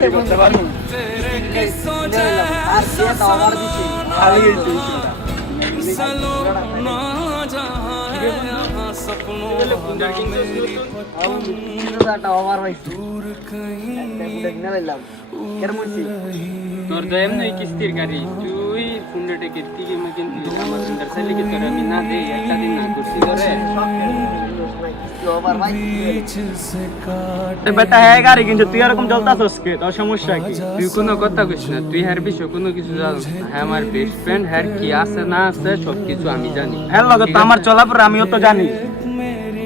করতে পারবো আর সে তো আমার দিচ্ছে খালি তোর তো এমনি কিস্তির গাড়ি তুই পুন্ডাটে কিস্তি কিমা কিন্তু আমার সুন্দর ছেলে কি তোর আমি না দেই একটা দিন না করছি ধরে বেটা হ্যাঁ গাড়ি কিন্তু তুই এরকম চলতাছস কে তোর সমস্যা কি তুই কোনো কথা কইস না তুই হ্যার বিষয় কোনো কিছু জানিস না হ্যাঁ আমার বেস্ট ফ্রেন্ড হ্যার কি আছে না আছে সব কিছু আমি জানি হ্যাঁ লগে তো আমার চলাফেরা আমিও তো জানি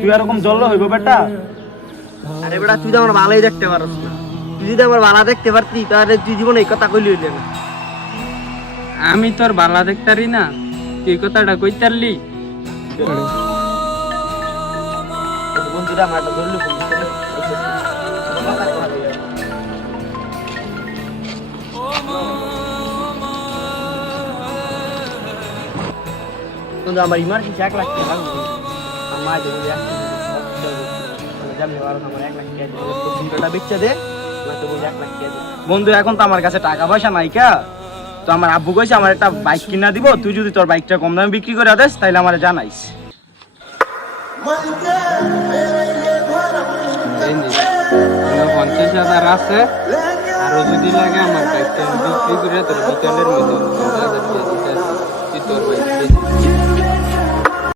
তুই এরকম জল হইব বেটা আরে বেটা তুই তো আমার ভালোই দেখতে পারস না তুই যদি আমার ভালো দেখতে পারতি তাহলে তুই জীবনে এই কথা কইলি হইলে না আমি তোর বালা দেখতারি না তুই কথাটা কইতারলি বন্ধুরা আমার ধরলো বন্ধু আমার ইমার্জেন্সি 1 লাখ টাকা লাগবে আমার যদি জানলে আর আমার 1 লাখ টাকা দিলে বন্ধুটা বেচে দে না তো বলি 1 লাখ টাকা দে বন্ধু এখন তো আমার কাছে টাকা পয়সা নাই কা তো আমার আব্বু কইছে আমার একটা বাইক কিনা দিব তুই যদি তোর বাইকটা কম দামে বিক্রি করে দেস তাহলে আমারে জানাইস এই নে 50,000 আছে আরো যদি লাগে আমার বাইকটা বিক্রি করে তোর বিকালের মধ্যে 50,000 দিয়ে দিতে তুই তোর বাইক